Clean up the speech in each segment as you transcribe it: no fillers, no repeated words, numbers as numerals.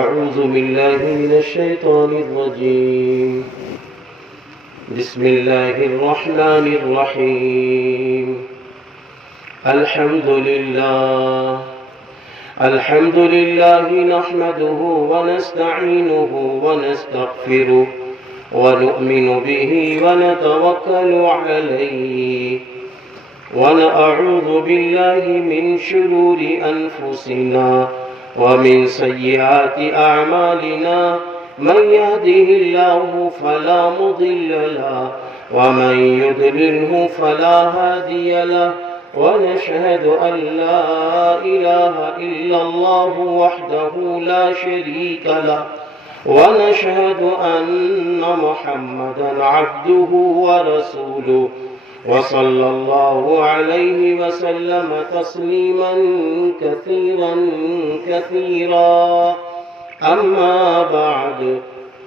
أعوذ بالله من الشيطان الرجيم. بسم الله الرحمن الرحيم. الحمد لله نحمده ونستعينه ونستغفره ونؤمن به ونتوكل عليه ونعوذ بالله من شرور أنفسنا ومن سيئات أعمالنا. من يهده الله فلا مضل له ومن يضلله فلا هادي له. ونشهد أن لا إله إلا الله وحده لا شريك له ونشهد أن محمدا عبده ورسوله وصلى الله عليه وسلم تسليما كثيرا كثيرا. أما بعد،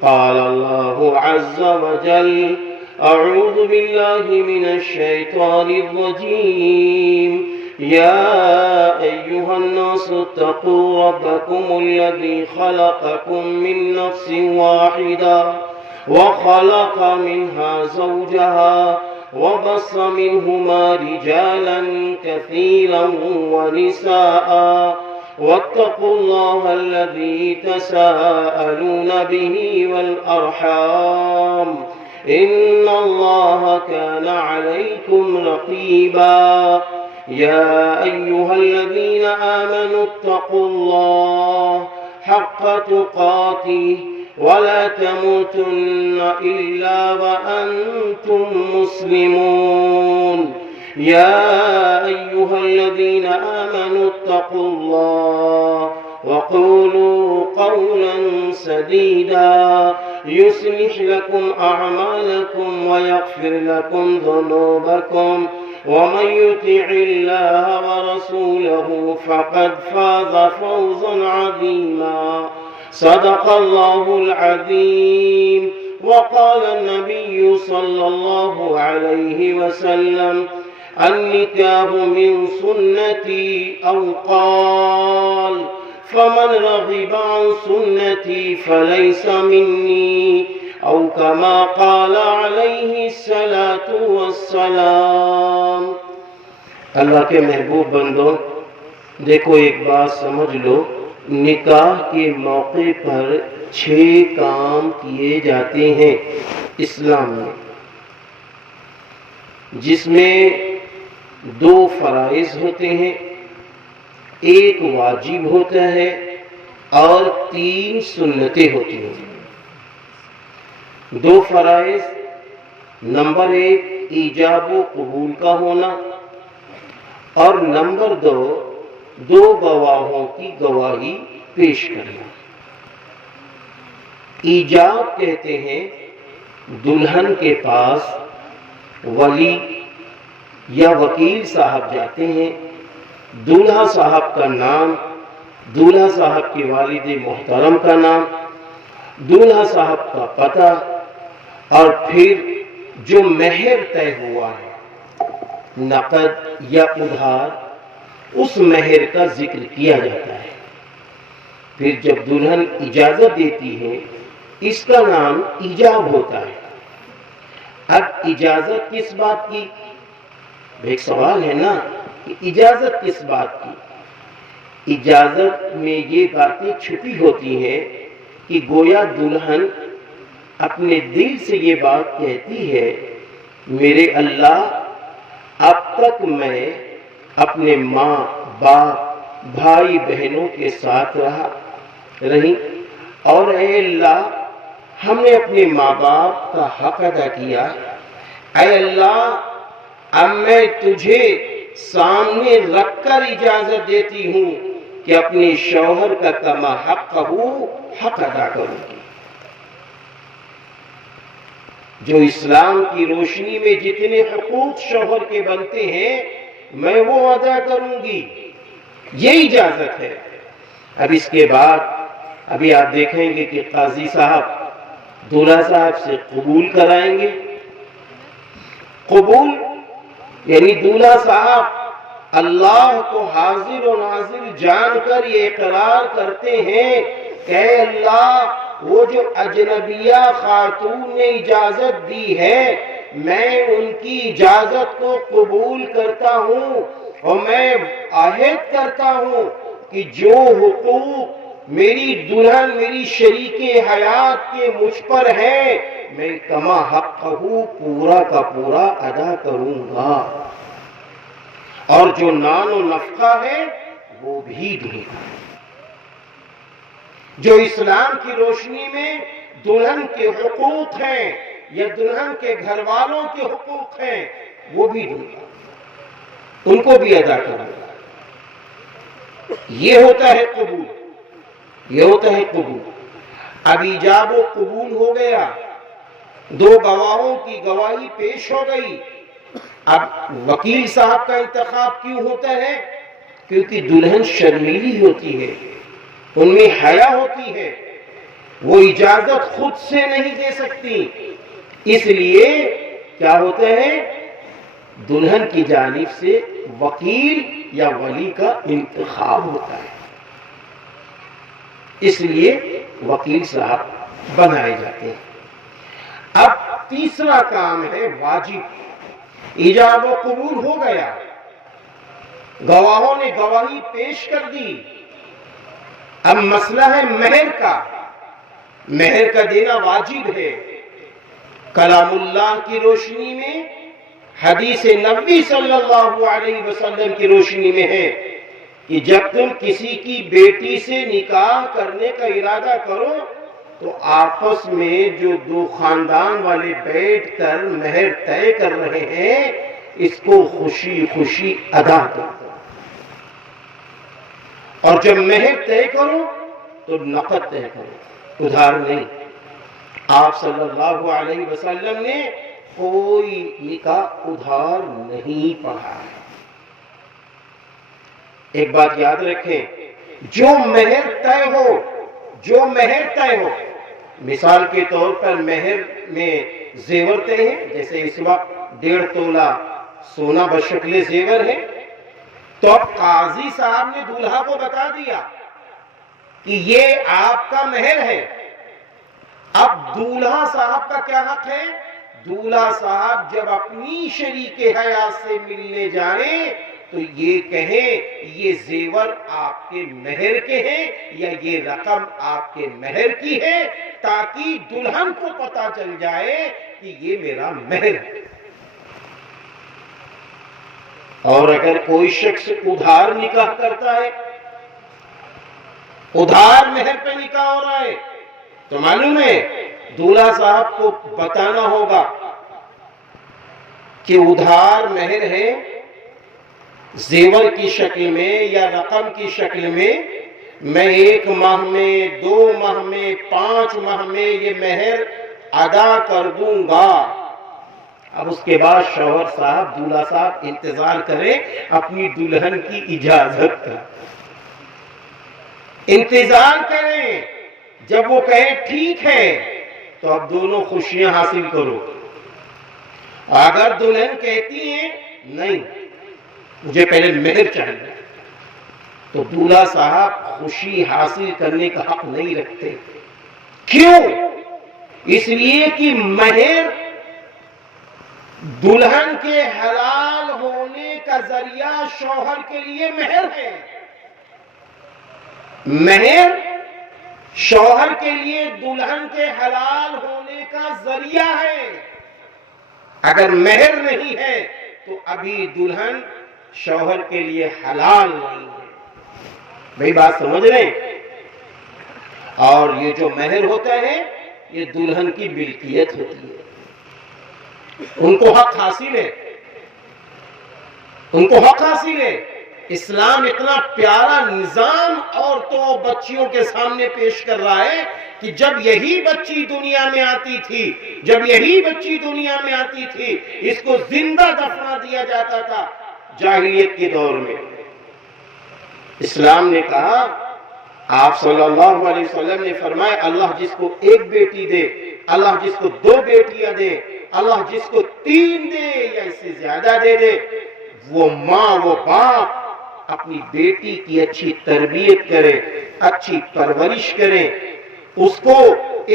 قال الله عز وجل: أعوذ بالله من الشيطان الرجيم. يا أيها الناس اتقوا ربكم الذي خلقكم من نفس واحدة وخلق منها زوجها وبص منهما رجالا كثيرا ونساء واتقوا الله الذي تساءلون به والأرحام إن الله كان عليكم رقيبا. يا أيها الذين آمنوا اتقوا الله حق تقاته ولا تموتن إلا وأنتم مسلمون. يا أيها الذين آمنوا اتقوا الله وقولوا قولا سديدا يصلح لكم أعمالكم ويغفر لكم ذنوبكم ومن يطع الله ورسوله فقد فاز فوزا عظيما. صدق الله العظيم. وقال النبي صلى الله عليه وسلم: النكاح من سنتي، أو قال: فمن رغب عن سنتي فليس مني، أو كما قال عليه الصلاة والسلام. اللہ کے محبوب بندوں، دیکھو ایک بات سمجھ لو، نکاح کے موقع پر 6 کام کیے جاتے ہیں اسلام میں، جس میں 2 فرائض ہوتے ہیں، 1 واجب ہوتا ہے اور 3 سنتیں ہوتی ہیں. 2 فرائض: نمبر 1 ایجاب و قبول کا ہونا، اور نمبر 2 گواہوں کی گواہی پیش کرنا. ایجاب کہتے ہیں دلہن کے پاس ولی یا وکیل صاحب جاتے ہیں، دولہا صاحب کا نام، دولہا صاحب کے والد محترم کا نام، دولہا صاحب کا پتہ، اور پھر جو مہر طے ہوا ہے نقد یا ادھار، اس مہر کا ذکر کیا جاتا ہے. پھر جب دلہن اجازت دیتی ہے، اس کا نام ایجاب ہوتا ہے. اب اجازت کس بات کی؟ ایک سوال ہے نا کہ اجازت کس بات کی؟ اجازت میں یہ باتیں چھپی ہوتی ہیں کہ گویا دلہن اپنے دل سے یہ بات کہتی ہے: میرے اللہ، اب تک میں اپنے ماں باپ بھائی بہنوں کے ساتھ رہی، اور اے اللہ، ہم نے اپنے ماں باپ کا حق ادا کیا. اے اللہ، اب میں تجھے سامنے رکھ کر اجازت دیتی ہوں کہ اپنے شوہر کا کما حق ادا کروں گی. جو اسلام کی روشنی میں جتنے حقوق شوہر کے بنتے ہیں میں وہ ادا کروں گی. یہ اجازت ہے. اب اس کے بعد ابھی آپ دیکھیں گے کہ قاضی صاحب دولہا صاحب سے قبول کرائیں گے. قبول یعنی دولہا صاحب اللہ کو حاضر و ناظر جان کر یہ اقرار کرتے ہیں کہ اے اللہ وہ جو اجنبیہ خاتون نے اجازت دی ہے میں ان کی اجازت کو قبول کرتا ہوں اور میں عہد کرتا ہوں کہ جو حقوق میری دلہن میری شریک حیات کے مجھ پر ہے میں کما حقہ پورا کا پورا ادا کروں گا اور جو نان و نفقہ ہے وہ بھی دوں گا۔ جو اسلام کی روشنی میں دلہن کے حقوق ہیں یا دلہن کے گھر والوں کے حقوق ہیں وہ بھی دوں گا، ان کو بھی ادا کروں گا۔ یہ ہوتا ہے قبول، یہ ہوتا ہے قبول۔ اب ایجاب و قبول ہو گیا، دو گواہوں کی گواہی پیش ہو گئی۔ اب وکیل صاحب کا انتخاب کیوں ہوتا ہے؟ کیونکہ دلہن شرمیلی ہوتی ہے، ان میں حیا ہوتی ہے، وہ اجازت خود سے نہیں دے سکتی، اس لیے کیا ہوتا ہے دلہن کی جانب سے وکیل یا ولی کا انتخاب ہوتا ہے، اس لیے وکیل صاحب بنائے جاتے ہیں۔ اب تیسرا کام ہے واجب۔ ایجاب و قبول ہو گیا، گواہوں نے گواہی پیش کر دی، اب مسئلہ ہے مہر کا۔ مہر کا دینا واجب ہے۔ کلام اللہ کی روشنی میں، حدیث نبی صلی اللہ علیہ وسلم کی روشنی میں ہے کہ جب تم کسی کی بیٹی سے نکاح کرنے کا ارادہ کرو تو آپس میں جو دو خاندان والے بیٹھ کر مہر طے کر رہے ہیں اس کو خوشی خوشی ادا کرو، اور جب مہر طے کرو تو نقد طے کرو، ادھار نہیں۔ آپ صلی اللہ علیہ وسلم نے کوئی نکاح ادھار نہیں پڑھا ہے۔ ایک بات یاد رکھیں، جو مہر طے ہو، جو مہر طے ہو، مثال کے طور پر مہر میں زیور طے ہیں، جیسے اس وقت 1.5 تولہ سونا بشکل زیور ہے، تو اب قاضی صاحب نے دولہا کو بتا دیا کہ یہ آپ کا مہر ہے۔ اب دولہا صاحب کا کیا حق ہے؟ دولہا صاحب جب اپنی شریک حیات سے ملنے جائیں تو یہ کہیں یہ زیور آپ کے مہر کے ہیں یا یہ رقم آپ کے مہر کی ہے، تاکہ دلہن کو پتا چل جائے کہ یہ میرا مہر ہے۔ اور اگر کوئی شخص ادھار نکاح کرتا ہے، ادھار مہر پہ نکاح ہو رہا ہے، تو معلوم ہے دولہا صاحب کو بتانا ہوگا کہ ادھار مہر ہے زیور کی شکل میں یا رقم کی شکل میں، میں 1 ماہ میں 2 ماہ میں 5 ماہ میں یہ مہر ادا کر دوں گا۔ اب اس کے بعد شوہر صاحب دولہا صاحب انتظار کریں اپنی دلہن کی اجازت کا، انتظار کریں، جب وہ کہے ٹھیک ہے تو اب دونوں خوشیاں حاصل کرو۔ اگر دلہن کہتی ہیں نہیں مجھے پہلے مہر چاہیے تو دولہا صاحب خوشی حاصل کرنے کا حق نہیں رکھتے۔ کیوں؟ اس لیے کہ مہر دلہن کے حلال ہونے کا ذریعہ شوہر کے لیے مہر ہے۔ مہر شوہر کے لیے دلہن کے حلال ہونے کا ذریعہ ہے۔ اگر مہر نہیں ہے تو ابھی دلہن شوہر کے لیے حلال نہیں ہے۔ بھئی بات سمجھ رہے ہیں؟ اور یہ جو مہر ہوتا ہے یہ دلہن کی ملکیت ہوتی ہے، ان کو حق حاصل ہے، ان کو حق حاصل ہے۔ اسلام اتنا پیارا نظام عورتوں اور بچیوں کے سامنے پیش کر رہا ہے کہ جب یہی بچی دنیا میں آتی تھی، جب یہی بچی دنیا میں آتی تھی اس کو زندہ دفنا دیا جاتا تھا جاہلیت کے دور میں۔ اسلام نے کہا، آپ صلی اللہ علیہ وسلم نے فرمایا اللہ جس کو 1 بیٹی دے، اللہ جس کو 2 بیٹیاں دے، اللہ جس کو 3 دے یا اس سے زیادہ دے دے، وہ ماں وہ باپ اپنی بیٹی کی اچھی تربیت کرے، اچھی پرورش کریں، اس کو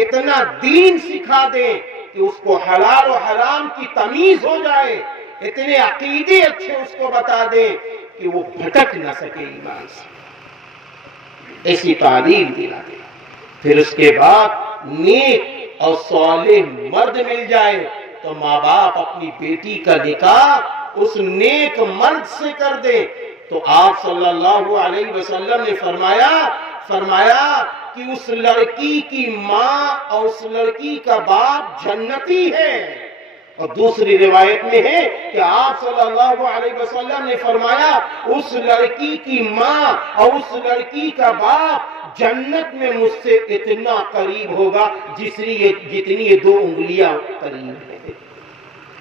اتنا دین سکھا دیں کہ اس کو حلال و حرام کی تمیز ہو جائے، اتنے عقیدے اچھے اس کو بتا دیں کہ وہ بھٹک نہ سکے ایمان سے، ایسی تعلیم دلا دیں۔ پھر اس کے بعد نیک اور صالح مرد مل جائے تو ماں باپ اپنی بیٹی کا نکاح اس نیک مرد سے کر دے۔ تو آپ صلی اللہ علیہ وسلم نے فرمایا کہ اس لڑکی کی ماں اور اس لڑکی کا باپ جنتی ہے، اور دوسری روایت میں ہے کہ آپ صلی اللہ علیہ وسلم نے فرمایا اس لڑکی کی ماں اور اس لڑکی کا باپ جنت میں مجھ سے اتنا قریب ہوگا جتنی یہ 2 انگلیاں قریب ہیں۔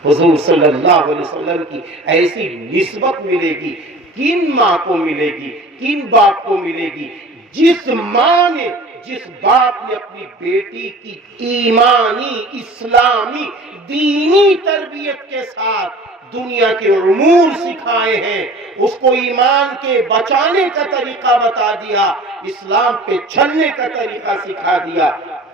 حضور صلی اللہ علیہ وسلم کی ایسی نسبت ملے گی، کن ماں کو ملے گی، کن باپ کو ملے گی؟ جس ماں نے، جس باپ نے اپنی بیٹی کی ایمانی، اسلامی، دینی تربیت کے ساتھ دنیا کے امور سکھائے ہیں، اس کو ایمان کے بچانے کا طریقہ بتا دیا، اسلام پہ چلنے کا طریقہ سکھا دیا،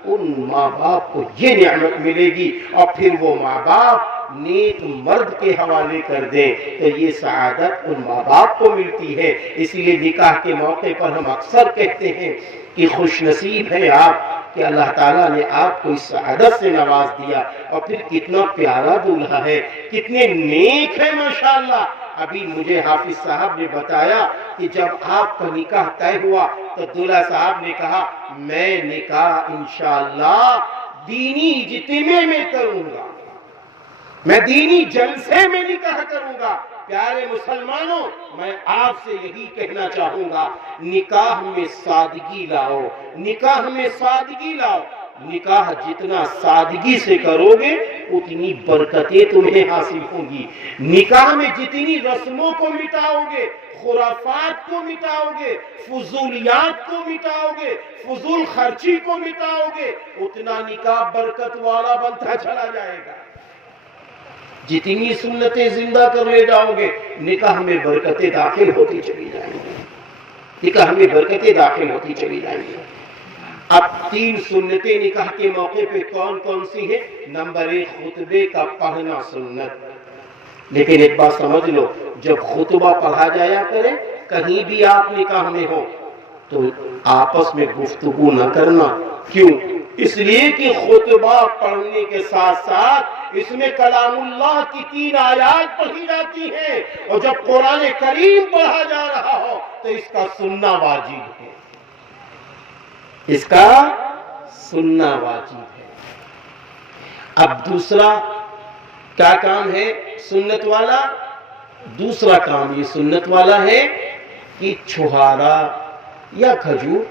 ان ماں باپ کو یہ نعمت ملے گی۔ اور پھر وہ ماں باپ نیک مرد کے حوالے کر دیں تو یہ سعادت ان ماں باپ کو ملتی ہے۔ اس لیے نکاح کے موقع پر ہم اکثر کہتے ہیں کہ خوش نصیب ہے آپ کہ اللہ تعالیٰ نے آپ کو اس سعادت سے نواز دیا، اور پھر کتنا پیارا دولہا ہے، کتنے نیک ہے ماشاءاللہ۔ ابھی مجھے حافظ صاحب نے بتایا کہ جب آپ کا نکاح طے ہوا تو دولہا صاحب نے کہا میں نکاح انشاءاللہ دینی اجتماع میں کروں گا، میں دینی جلسے میں نکاح کروں گا۔ پیارے مسلمانوں، میں آپ سے یہی کہنا چاہوں گا، نکاح میں سادگی لاؤ، نکاح میں سادگی لاؤ۔ نکاح جتنا سادگی سے کرو گے اتنی برکتیں تمہیں حاصل ہوں گی۔ نکاح میں جتنی رسموں کو مٹاؤ گے، خرافات کو مٹاؤ گے، فضولیات کو مٹاؤ گے، فضول خرچی کو مٹاؤ گے، اتنا نکاح برکت والا بنتا چلا جائے گا۔ جتنی سنتیں زندہ کر لے جاؤ گے نکاح میں برکتیں داخل ہوتی چلی جائیں گی، نکاح میں برکتیں داخل ہوتی چلی جائیں گی۔ اب 3 سنتیں نکاح کے موقع پہ کون کون سی ہیں؟ نمبر 1 خطبے کا پڑھنا سنت۔ لیکن ایک بات سمجھ لو، جب خطبہ پڑھا جایا کرے، کہیں بھی آپ نکاح میں ہو تو آپس میں گفتگو نہ کرنا۔ کیوں؟ اس لیے کہ خطبہ پڑھنے کے ساتھ ساتھ اس میں کلام اللہ کی 3 آیات پڑھی جاتی ہیں، اور جب قرآن کریم پڑھا جا رہا ہو تو اس کا سننا واجب ہے، اس کا سننا واجب ہے۔ اب دوسرا کیا کام ہے سنت والا؟ دوسرا کام یہ سنت والا ہے کہ چھہارا یا کھجور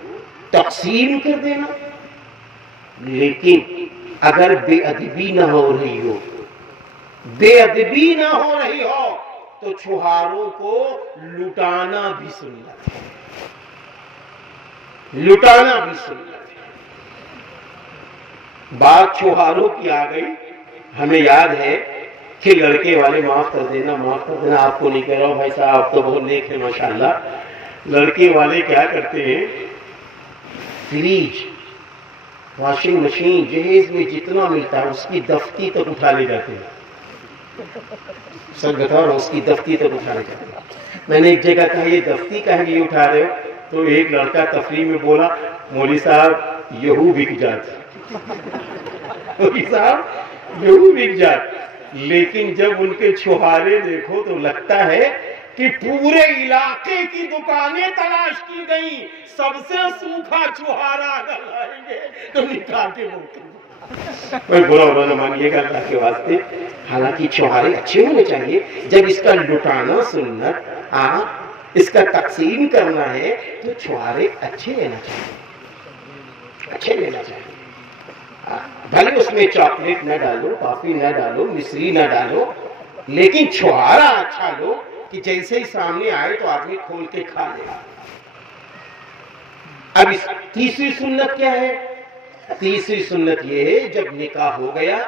تقسیم کر دینا، لیکن اگر بے ادبی نہ ہو رہی ہو، بے ادبی نہ ہو رہی ہو تو چھہاروں کو لٹانا بھی سنت ہے، لٹانا بھی سنت ہے۔ بات چھہاروں کی آ گئی، ہمیں یاد ہے کہ لڑکے والے معاف کر دینا، معاف کر دینا، آپ کو نہیں کہہ رہا ہوں بھائی صاحب، آپ تو بہت نیک ہے ماشاءاللہ۔ لڑکے والے کیا کرتے ہیں، فریج، واشنگ مشین، جہیز میں جتنا ملتا ہے اس کی دفتی تک اٹھا لے جاتے ہیں۔ سر بتا رہا ہوں، اس کی دفتی تک اٹھا لے جاتے ہیں۔ میں نے ایک جگہ کہا یہ دفتی کا ہے، یہ اٹھا رہے ہو؟ تو ایک لڑکا تفریح میں بولا مولوی صاحب یہو بک جاتا، مولوی صاحب یہو بک جاتا۔ لیکن جب ان کے چھہارے دیکھو تو لگتا ہے کہ پورے علاقے کی دکانیں تلاش کی گئی، سب سے سوکھا چھہارا اگر لائیں گے تو نکاح کے موقع کوئی برا برا نہ مانیے گا اللہ کے واسطے۔ حالانکہ چھہارے اچھے ہونے چاہیے، جب اس کا لٹانا سنت، اس کا تقسیم کرنا ہے تو چھہارے اچھے لینا چاہیے، اچھے لینا چاہیے۔ بھلے اس میں چاکلیٹ نہ ڈالو، کافی نہ ڈالو، مصری نہ ڈالو، لیکن چھہارا اچھا لو کہ جیسے ہی سامنے آئے تو آدمی کھول کے کھا لے۔ اب اس تیسری سنت کیا ہے؟ تیسری سنت یہ ہے جب نکاح ہو گیا،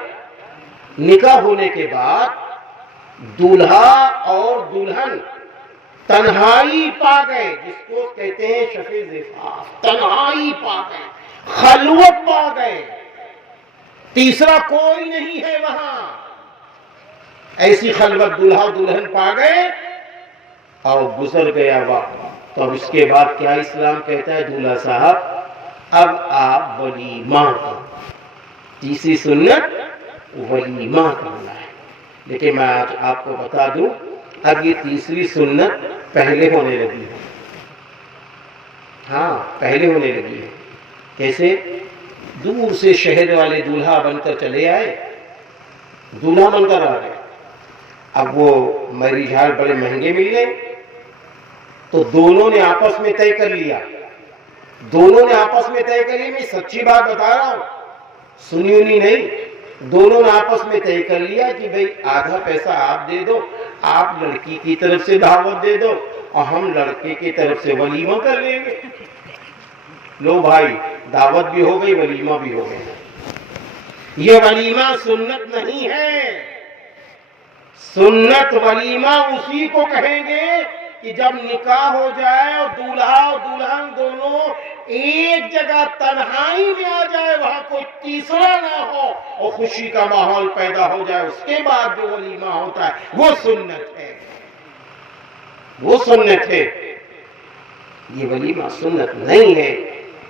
نکاح ہونے کے بعد دولہا اور دلہن تنہائی پا گئے، جس کو کہتے ہیں شفع زفاف، تنہائی پا گئے، خلوت پا گئے، تیسرا کوئی نہیں ہے وہاں، ایسی خلوت دلہا دلہن پا گئے اور گزر گیا وقت۔ تو اب اس کے بعد کیا اسلام کہتا ہے دولہا صاحب، اب آپ ولیمہ کرو، تیسری سنت ولیمہ کرنا ہے۔ لیکن میں آج آپ کو بتا دوں، اب یہ تیسری سنت پہلے ہونے لگی ہے، ہاں پہلے ہونے لگی ہے۔ کیسے؟ دور سے شہر والے دولہا بن کر چلے آئے، دولہا بن کر آ گئے، اب وہ میرج ہال بڑے مہنگے مل گئے، تو دونوں نے آپس میں طے کر لیا، میں سچی بات بتا رہا ہوں، سنی انی نہیں، دونوں نے آپس میں طے کر لیا کہ بھئی آدھا پیسہ آپ دے دو، آپ لڑکی کی طرف سے دعوت دے دو اور ہم لڑکے کی طرف سے ولیمہ کر لیں گے۔ لو بھائی، دعوت بھی ہو گئی، ولیمہ بھی ہو گیا۔ یہ ولیمہ سنت نہیں ہے، سنت ولیمہ اسی کو کہیں گے کہ جب نکاح ہو جائے اور دولہا اور دلہن دونوں ایک جگہ تنہائی میں آ جائے، وہاں کوئی تیسرا نہ ہو اور خوشی کا ماحول پیدا ہو جائے، اس کے بعد جو ولیمہ ہوتا ہے وہ سنت ہے، وہ سنت ہے۔ یہ ولیمہ سنت نہیں ہے،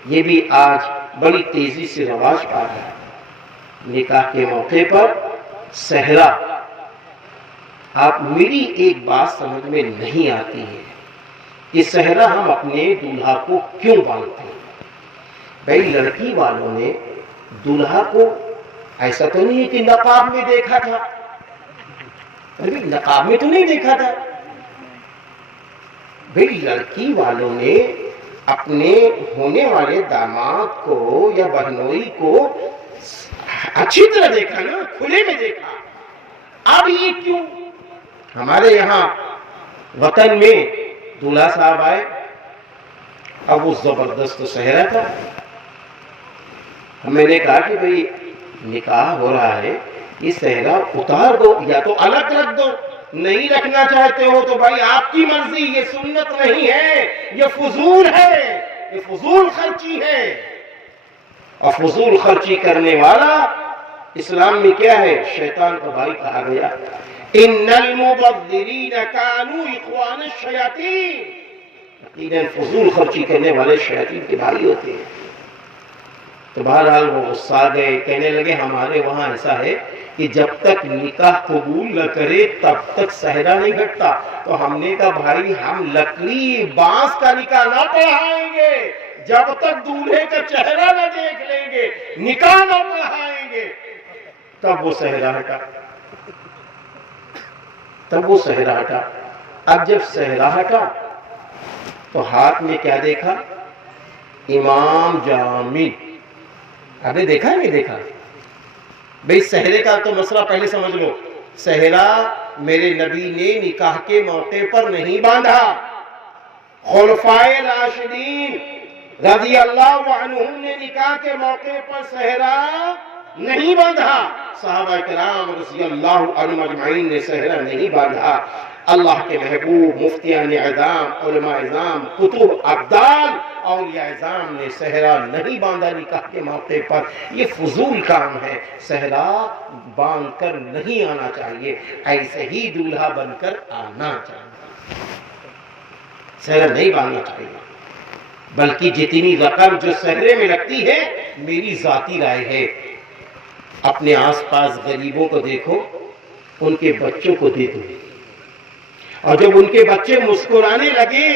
یہ بھی آج بڑی تیزی سے رواج پا رہا ہے۔ نکاح کے موقع پر صحرا، آپ میری ایک بات سمجھ میں نہیں آتی ہے کہ صحرا ہم اپنے دولہا کو کیوں باندھتے ہیں؟ بھائی لڑکی والوں نے دولہا کو ایسا تو نہیں ہے کہ نقاب میں دیکھا تھا، نقاب میں تو نہیں دیکھا تھا، بھائی لڑکی والوں نے اپنے ہونے والے داماد کو یا بہنوئی کو اچھی طرح دیکھا نا، کھلے میں دیکھا۔ اب یہ کیوں؟ ہمارے یہاں وطن میں دولہا صاحب آئے، اب وہ زبردست صحرا تھا، میں نے کہا کہ بھئی نکاح ہو رہا ہے، یہ صحرا اتار دو یا تو الگ رکھ دو، نہیں رکھنا چاہتے ہو تو بھائی آپ کی مرضی، یہ سنت نہیں ہے، یہ فضول ہے، یہ فضول خرچی ہے، اور فضول خرچی کرنے والا اسلام میں کیا ہے؟ شیطان کا بھائی کہا گیا، ان المبذرین کانوا اخوان الشیاطین، یقیناً فضول خرچی کرنے والے شیاطین کے بھائی ہوتے ہیں۔ تو بہرحال وہ غصہ آ گئے، کہنے لگے ہمارے وہاں ایسا ہے کہ جب تک نکاح قبول نہ کرے تب تک صحرا نہیں گھٹتا۔ تو ہم نے کہا بھائی ہم لکڑی بانس کا نکاح نہ پڑھائیں گے جب تک دولہے کا چہرہ نہ دیکھ لیں گے، نکاح نہ پڑھائیں گے۔ تب وہ صحرا ہٹا، تب وہ صحرا ہٹا۔ اب جب صحرا ہٹا تو ہاتھ میں کیا دیکھا؟ امام جامع۔ ابھی دیکھا نہیں دیکھا؟ بھئی صحرے کا تو مسئلہ پہلے سمجھ لو، صحرا میرے نبی نے نکاح کے موقع پر نہیں باندھا، خلفائے راشدین رضی اللہ عنہم نے نکاح کے موقع پر صحرا نہیں باندھا، صحابہ کرام رضی اللہ عنہم اجمعین نے صحرا نہیں باندھا۔ اللہ کے محبوب مفتیان اعظام، علماء اعظام، کتب ابدال، اولیاء اعظام نے صحرا نہیں باندھا نکاح کے موقع پر۔ یہ فضول کام ہے، صحرا باندھ کر نہیں آنا چاہیے، ایسے ہی دولہا بن کر آنا چاہیے، صحرا نہیں باندھنا چاہیے۔ بلکہ جتنی رقم جو صحرے میں لگتی ہے، میری ذاتی رائے ہے، اپنے آس پاس غریبوں کو دیکھو، ان کے بچوں کو دے دو، اور جب ان کے بچے مسکرانے لگے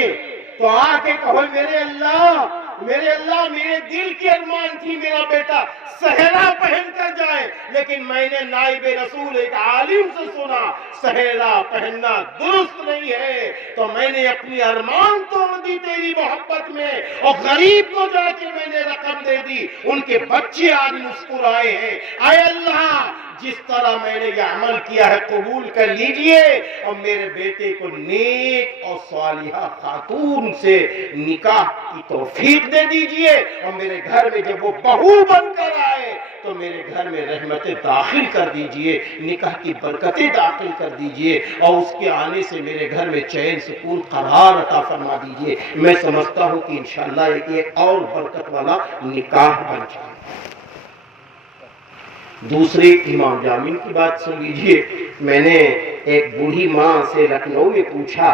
تو آ کے کہو میرے اللہ میرے دل کی ارمان تھی میرا بیٹا صحرا پہن کر جائے، لیکن میں نے نائب رسول ایک عالم سے سنا صحرا پہننا درست نہیں ہے، تو میں نے اپنی ارمان توڑ دی تیری محبت میں، اور غریب کو جا کے میں نے رقم دے دی، ان کے بچے آج مسکرائے ہیں۔ اے اللہ، جس طرح میں نے یہ عمل کیا ہے قبول کر لیجئے، اور میرے بیٹے کو نیک اور صالحہ خاتون سے نکاح کی توفیق دے دیجئے، اور میرے گھر میں جب وہ بہو بن کر آئے تو میرے گھر میں رحمتیں داخل کر دیجئے، نکاح کی برکتیں داخل کر دیجئے، اور اس کے آنے سے میرے گھر میں چین سکون قرار عطا فرما دیجئے۔ میں سمجھتا ہوں کہ انشاءاللہ ایک اور برکت والا نکاح بن جائے۔ دوسری امام جامع کی بات سن لیجئے۔ میں نے ایک بوڑھی ماں سے لکھنؤ میں پوچھا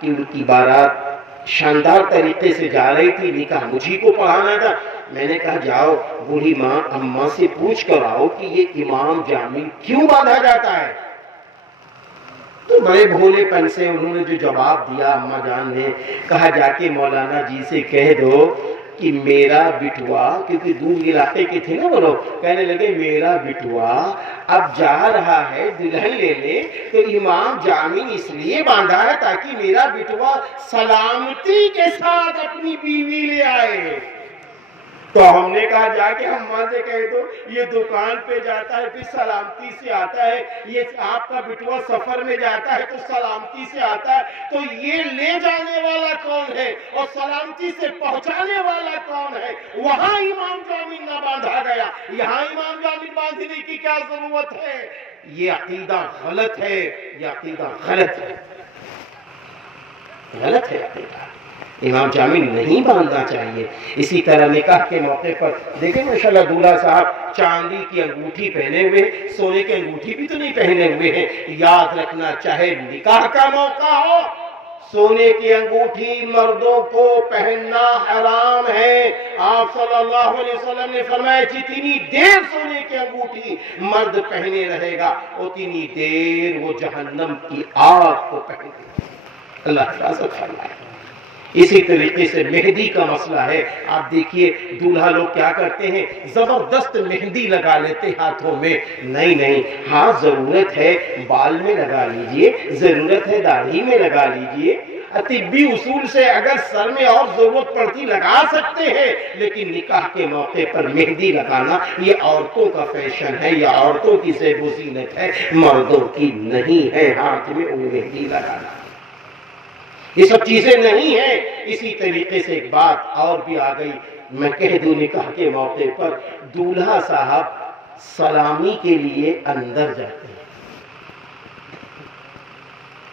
کہ ان کی بارات شاندار طریقے سے جا رہی تھی، نکاح مجھی کو پڑھانا تھا۔ میں نے کہا جاؤ بوڑھی ماں اماں سے پوچھ کر آؤ کہ یہ امام جامع کیوں باندھا جاتا ہے؟ تو بڑے بھولے پن سے انہوں نے جو جواب دیا اماں جان نے، کہا جا کے مولانا جی سے کہہ دو کہ میرا بٹوا، کیونکہ دور علاقے کے تھے نا وہ لوگ، کہنے لگے میرا بٹوا اب جا رہا ہے دلہن لینے، تو امام جامع اس لیے باندھا ہے تاکہ میرا بٹوا سلامتی کے ساتھ اپنی بیوی لے آئے۔ تو ہم نے کہا جا کے اماں سے کہہ دو یہ دکان پہ جاتا ہے پھر سلامتی سے آتا ہے، یہ آپ کا بٹوا سفر میں جاتا ہے تو سلامتی سے آتا ہے، تو یہ لے جانے والا کون ہے اور سلامتی سے پہنچانے والا کون ہے؟ وہاں امام جامع نہ باندھا گیا، یہاں امام جامع باندھنے کی کیا ضرورت ہے؟ یہ عقیدہ غلط ہے، یہ عقیدہ غلط ہے، غلط ہے عقیدہ۔ امام جامع نہیں باندھنا چاہیے۔ اسی طرح نکاح کے موقع پر دیکھیں ماشاءاللہ دولہا صاحب چاندی کی انگوٹھی پہنے ہوئے، سونے کی انگوٹھی بھی تو نہیں پہنے ہوئے ہیں۔ یاد رکھنا چاہے نکاح کا موقع ہو، سونے کی انگوٹھی مردوں کو پہننا حرام ہے۔ آپ صلی اللہ علیہ وسلم نے فرمایا جتنی دیر سونے کی انگوٹھی مرد پہنے رہے گا اتنی دیر وہ جہنم کی آگ کو پہنے گا۔ اللہ حفاظت فرمائے۔ اسی طریقے سے مہندی کا مسئلہ ہے۔ آپ دیکھیے دولہا لوگ کیا کرتے ہیں، زبردست مہندی لگا لیتے ہاتھوں میں۔ نہیں نہیں، ہاں ضرورت ہے بال میں لگا لیجئے، ضرورت ہے داڑھی میں لگا لیجئے، طبی اصول سے اگر سر میں اور ضرورت پڑتی لگا سکتے ہیں، لیکن نکاح کے موقع پر مہندی لگانا یہ عورتوں کا فیشن ہے، یہ عورتوں کی زیب و زینت ہے، مردوں کی نہیں ہے ہاتھ میں وہ مہندی لگانا۔ یہ سب چیزیں نہیں ہیں۔ اسی طریقے سے ایک بات اور بھی آ گئی، میں کہہ دوں نکاح کے موقع پر دولہا صاحب سلامی کے لیے اندر جاتے ہیں۔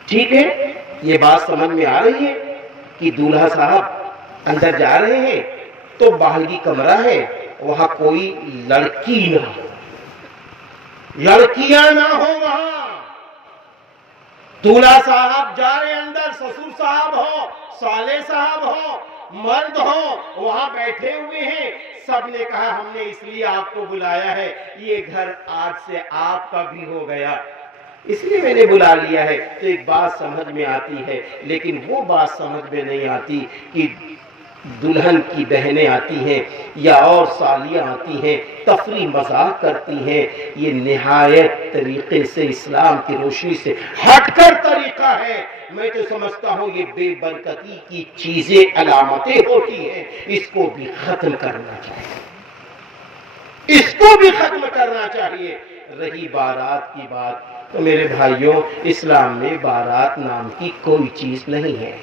ٹھیک ہے، یہ بات سمجھ میں آ رہی ہے کہ دولہا صاحب اندر جا رہے ہیں تو باہر کی کمرہ ہے، وہاں کوئی لڑکی نہ ہو، لڑکیاں نہ ہو، وہاں دولہا صاحب جا رہے اندر، سسر صاحب ہو، سالے صاحب ہو، مرد ہو، وہاں بیٹھے ہوئے ہیں۔ سب نے کہا ہم نے اس لیے آپ کو بلایا ہے، یہ گھر آج سے آپ کا بھی ہو گیا، اس لیے میں نے بلا لیا ہے۔ تو ایک بات سمجھ میں آتی ہے، لیکن وہ بات سمجھ میں نہیں آتی کہ دلہن کی بہنیں آتی ہیں یا اور سالیاں آتی ہیں، تفریح مذاق کرتی ہیں، یہ نہایت طریقے سے اسلام کی روشنی سے ہٹ کر طریقہ ہے۔ میں تو سمجھتا ہوں یہ بے برکتی کی چیزیں علامتیں ہوتی ہیں، اس کو بھی ختم کرنا چاہیے، اس کو بھی ختم کرنا چاہیے۔ رہی بارات کی بات، تو میرے بھائیوں اسلام میں بارات نام کی کوئی چیز نہیں ہے،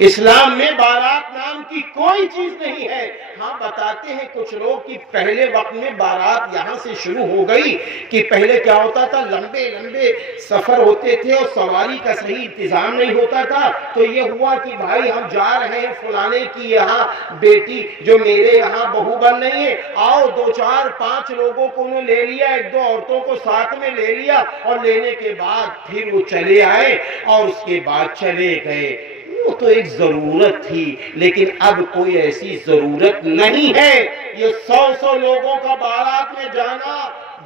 اسلام میں بارات نام کی کوئی چیز نہیں ہے۔ ہاں بتاتے ہیں کچھ لوگ کہ پہلے وقت میں بارات یہاں سے شروع ہو گئی، کہ پہلے کیا ہوتا تھا لمبے لمبے سفر ہوتے تھے اور سواری کا صحیح انتظام نہیں ہوتا تھا، تو یہ ہوا کہ بھائی ہم جا رہے ہیں فلانے کی یہاں بیٹی جو میرے یہاں بہو بن رہی ہے، آؤ، 2 4 5 لوگوں کو انہوں لے لیا، 1 2 عورتوں کو ساتھ میں لے لیا، اور لینے کے بعد پھر وہ چلے آئے اور اس کے بعد چلے گئے۔ وہ تو ایک ضرورت تھی، لیکن اب کوئی ایسی ضرورت نہیں ہے۔ یہ 100 لوگوں کا بارات میں جانا،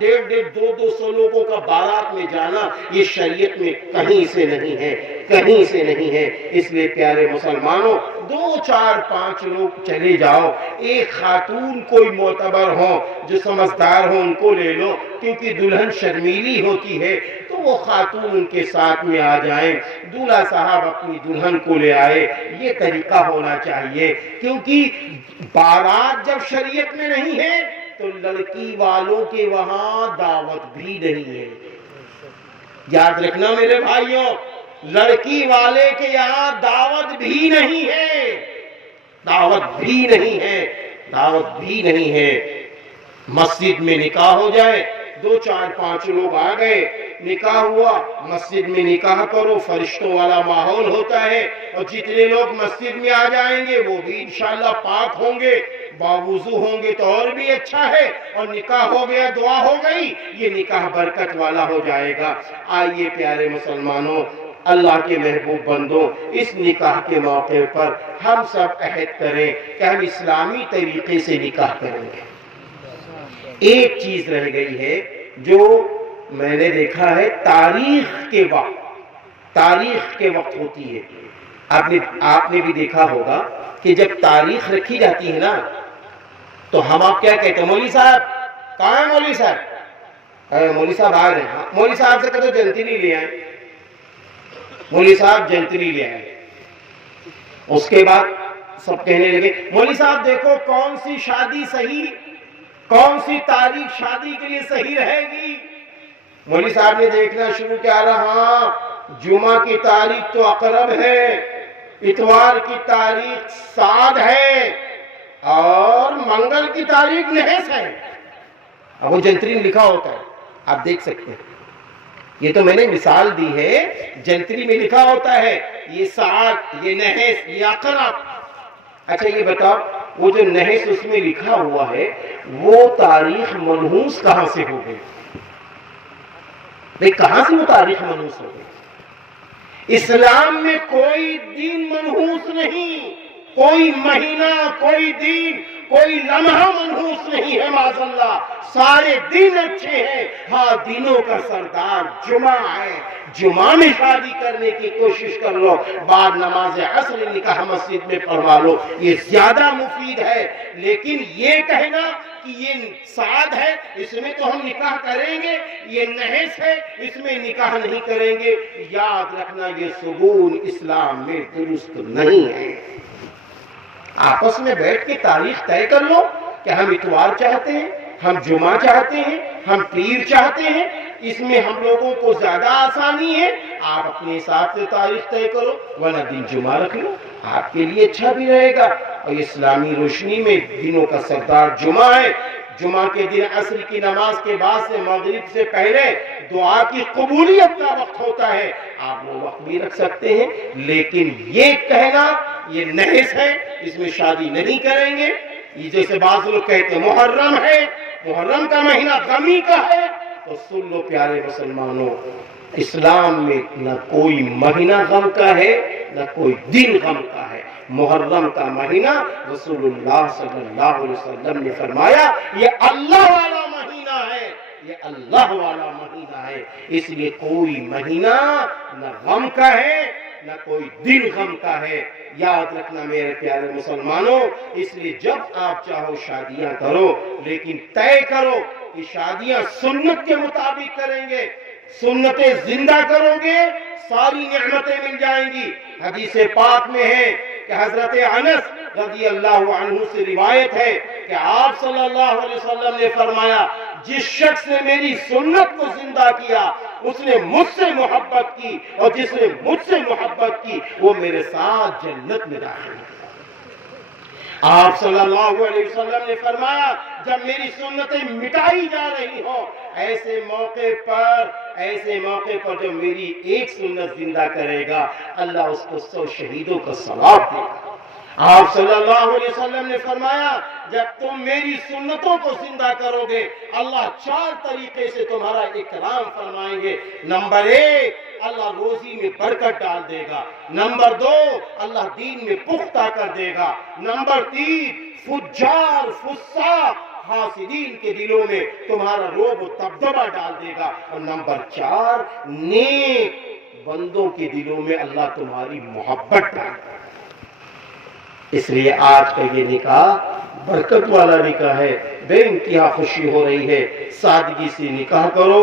150 200 لوگوں کا بارات میں جانا، یہ شریعت میں کہیں سے نہیں ہے، کہیں سے نہیں ہے۔ اس لیے پیارے مسلمانوں 2 4 5 لوگ چلے جاؤ، ایک خاتون کوئی معتبر ہو جو سمجھدار ہو ان کو لے لو، کیونکہ دلہن شرمیلی ہوتی ہے، تو وہ خاتون ان کے ساتھ میں آ جائیں، دولہا صاحب اپنی دلہن کو لے آئے، یہ طریقہ ہونا چاہیے۔ کیونکہ بارات جب شریعت میں نہیں ہے تو لڑکی والوں کے وہاں دعوت بھی نہیں ہے۔ یاد رکھنا میرے بھائیوں، لڑکی والے کے یہاں دعوت بھی نہیں ہے، دعوت بھی نہیں ہے، دعوت بھی نہیں ہے۔ مسجد میں نکاح ہو جائے، 2 4 5 لوگ آ گئے، نکاح ہوا، مسجد میں نکاح کرو، فرشتوں والا ماحول ہوتا ہے، اور جتنے لوگ مسجد میں آ جائیں گے وہ بھی انشاءاللہ پاک ہوں گے، باوضو ہوں گے تو اور بھی اچھا ہے، اور نکاح ہو گیا، دعا ہو گئی، یہ نکاح برکت والا ہو جائے گا۔ آئیے پیارے مسلمانوں، اللہ کے محبوب بندوں، اس نکاح کے موقع پر ہم سب عہد کریں کہ ہم اسلامی طریقے سے نکاح کریں گے۔ ایک چیز رہ گئی ہے جو میں نے دیکھا ہے تاریخ کے وقت ہوتی ہے۔ آپ نے بھی دیکھا ہوگا کہ جب تاریخ رکھی جاتی ہے نا تو ہم آپ کیا کہتے ہیں؟ مولوی صاحب کہاں ہے؟ مولوی صاحب، مولوی صاحب آ رہے ہیں، مولوی صاحب سے کہتے جنتری لے آئیں، مولوی صاحب جنتری لے آئیں۔ اس کے بعد سب کہنے لگے مولوی صاحب دیکھو کون سی شادی صحیح، کون سی تاریخ شادی کے لیے صحیح رہے گی۔ مولوی صاحب نے دیکھنا شروع کیا، رہا جمعہ کی تاریخ تو اقرب ہے، اتوار کی تاریخ سعد ہے، اور منگل کی تاریخ نحس ہے۔ اب وہ جنتری میں لکھا ہوتا ہے، آپ دیکھ سکتے ہیں، یہ تو میں نے مثال دی ہے، جنتری میں لکھا ہوتا ہے یہ سعد، یہ نحس، یہ اقرب۔ اچھا یہ بتاؤ وہ جو نحس اس میں لکھا ہوا ہے وہ تاریخ منحوس کہاں سے ہو گئی؟ کہاں سے وہ تاریخ منحوس ہو گئی؟ اسلام میں کوئی دین منحوس نہیں، کوئی مہینہ، کوئی دن، کوئی لمحہ منحوس نہیں ہے، معاذ اللہ سارے دن اچھے ہیں۔ ہاں دنوں کا سردار جمعہ ہے، جمعہ میں شادی کرنے کی کوشش کر لو، بعد نماز عصر نکاح مسجد میں پڑھوا لو، یہ زیادہ مفید ہے۔ لیکن یہ کہنا کہ یہ سعد ہے اس میں تو ہم نکاح کریں گے، یہ نحس ہے اس میں نکاح نہیں کریں گے، یاد رکھنا یہ سبون اسلام میں درست نہیں ہے۔ آپس میں بیٹھ کے تاریخ طے کر لو کہ ہم اتوار چاہتے ہیں، ہم جمعہ چاہتے ہیں، ہم پیر چاہتے ہیں، اس میں ہم لوگوں کو زیادہ آسانی ہے، آپ اپنے حساب سے تاریخ طے کرو، ورنہ دن جمعہ رکھ لو، آپ کے لیے اچھا بھی رہے گا۔ اور اسلامی روشنی میں دنوں کا سردار جمعہ ہے، جمعہ کے دن عصر کی نماز کے بعد سے مغرب سے پہلے دعا کی قبولیت کا وقت ہوتا ہے، آپ وہ وقت بھی رکھ سکتے ہیں۔ لیکن یہ کہنا یہ نحس ہے، اس میں شادی نہیں کریں گے، یہ جیسے بعض لوگ کہتے ہیں محرم ہے، محرم کا مہینہ غمی کا ہے، تو سن لو پیارے مسلمانوں، اسلام میں نہ کوئی مہینہ غم کا ہے نہ کوئی دن غم کا ہے۔ محرم کا مہینہ رسول اللہ صلی اللہ علیہ وسلم نے فرمایا یہ اللہ والا مہینہ ہے، یہ اللہ والا مہینہ ہے، اس لیے کوئی مہینہ نہ غم کا ہے نہ کوئی دن غم کا ہے۔ یاد رکھنا میرے پیارے مسلمانوں، اس لیے جب آپ چاہو شادیاں کرو، لیکن طے کرو کہ شادیاں سنت کے مطابق کریں گے، سنتیں زندہ کرو گے، ساری نعمتیں مل جائیں گی۔ حدیث پاک میں ہے کہ حضرت انس رضی اللہ عنہ سے روایت ہے کہ آپ صلی اللہ علیہ وسلم نے فرمایا جس شخص نے میری سنت کو زندہ کیا اس نے مجھ سے محبت کی، اور جس نے مجھ سے محبت کی وہ میرے ساتھ جنت میں داخل ہے۔ آپ صلی اللہ علیہ وسلم نے فرمایا جب میری سنتیں مٹائی جا رہی ہوں، ایسے موقع پر جو میری ایک سنت زندہ کرے گا اللہ اس کو 100 شہیدوں کا ثواب دے گا۔ آپ صلی اللہ علیہ وسلم نے فرمایا جب تم میری سنتوں کو زندہ کرو گے اللہ 4 طریقے سے تمہارا اکرام فرمائیں گے۔ نمبر 1 اللہ روزی میں برکت ڈال دے گا، نمبر 2 اللہ دین میں پختہ کر دے گا، نمبر 3 فجار فساق حاسدین کے دلوں میں تمہارا رعب و دبدبہ ڈال دے گا، اور نمبر 4 نیک بندوں کے دلوں میں اللہ تمہاری محبت ڈال دے گا۔ اس لیے آج کا یہ نکاح برکت والا نکاح ہے، بے انتہا خوشی ہو رہی ہے۔ سادگی سے نکاح کرو،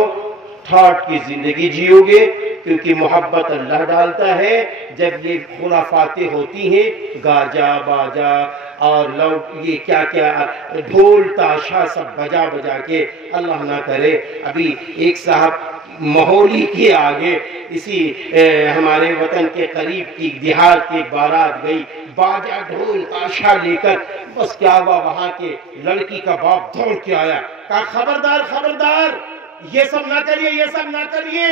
ٹھاٹ کی زندگی جیو گے، کیونکہ محبت اللہ ڈالتا ہے۔ جب یہ خرافاتیں ہوتی ہیں گاجا باجا اور لوگ یہ کیا کیا ڈھول تاشا سب بجا بجا کے، اللہ نہ کرے۔ ابھی ایک صاحب مہولی کے آگے اسی ہمارے وطن کے قریب کی دیہات کی بارات گئی، باجا ڈھول تاشا لے کر، بس کیا ہوا، وہاں کے لڑکی کا باپ دوڑ کے آیا، کہا خبردار خبردار، یہ سب نہ کریے، یہ سب نہ کریے۔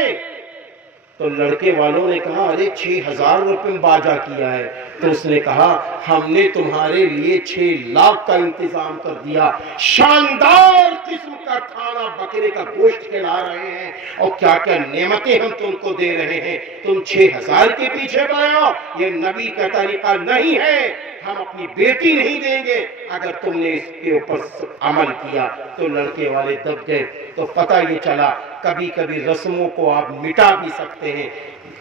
تو لڑکے والوں نے کہا ارے 6,000 روپے میں باجا کیا ہے۔ تو اس نے کہا ہم نے تمہارے لیے 6 لاکھ کا انتظام کر دیا، شاندار قسم کا کھانا، بکرے کا گوشت کھلا رہے ہیں اور کیا کیا نعمتیں ہم تم کو دے رہے ہیں، تم 6,000 کے پیچھے پڑو، یہ نبی کا طریقہ نہیں ہے، ہم اپنی بیٹی نہیں دیں گے اگر تم نے اس کے اوپر عمل کیا۔ تو لڑکے والے دب گئے۔ تو پتہ یہ چلا کبھی کبھی رسموں کو آپ مٹا بھی سکتے ہیں،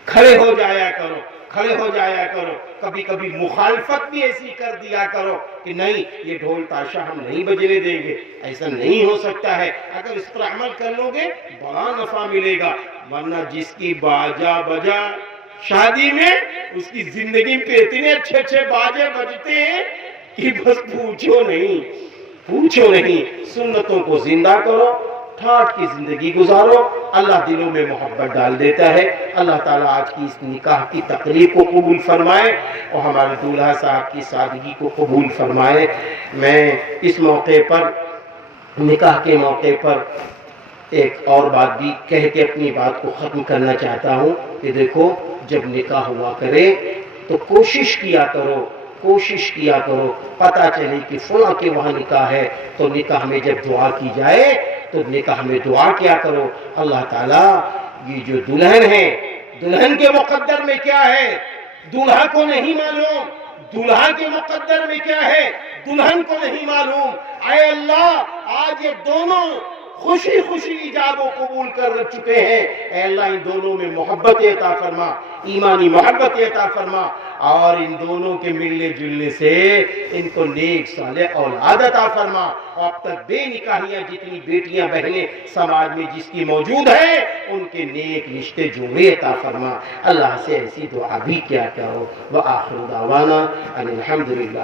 کھڑے ہو جایا کرو، کھڑے ہو جایا کرو، کبھی کبھی مخالفت بھی ایسی کر دیا کرو کہ نہیں یہ ڈھول تاشا ہم نہیں بجنے دیں گے، ایسا نہیں ہو سکتا ہے، اگر اس پر عمل کر لو گے بڑا نفع ملے گا۔ ورنہ جس کی باجا بجا شادی میں، اس کی زندگی پہ اتنے اچھے اچھے باجے بجتے ہیں کہ بس پوچھو نہیں۔ سنتوں کو زندہ کرو، ٹھاٹ کی زندگی گزارو، اللہ دلوں میں محبت ڈال دیتا ہے۔ اللہ تعالیٰ آج کی اس نکاح کی تقریب کو قبول فرمائے اور ہمارے دولہا صاحب کی سادگی کو قبول فرمائے۔ میں اس موقع پر، نکاح کے موقع پر، ایک اور بات بھی کہہ کے اپنی بات کو ختم کرنا چاہتا ہوں کہ دیکھو جب نکاح ہوا کرے تو کوشش کیا کرو، پتہ چلے کہ فلاں کے وہاں نکاح ہے تو نکاح میں جب دعا کی جائے تو نکاح میں دعا کیا کرو، اللہ تعالیٰ یہ جو دلہن ہے، دلہن کے مقدر میں کیا ہے دولہا کو نہیں معلوم، دولہا کے مقدر میں کیا ہے دلہن کو نہیں معلوم، اے اللہ آج یہ دونوں خوشی خوشی ایجاب و قبول کر چکے ہیں، اے اللہ ان دونوں میں محبت عطا فرما، ایمانی محبت عطا فرما، اور ان دونوں کے ملنے جلنے سے ان کو نیک صالح اولاد عطا فرما، اور اب تک بے نکاحیاں جتنی بیٹیاں بہنیں سماج میں جس کی موجود ہیں ان کے نیک رشتے جوڑے عطا فرما۔ اللہ سے ایسی دعا بھی کیا کرو۔ وآخر دعوانا ان الحمدللہ۔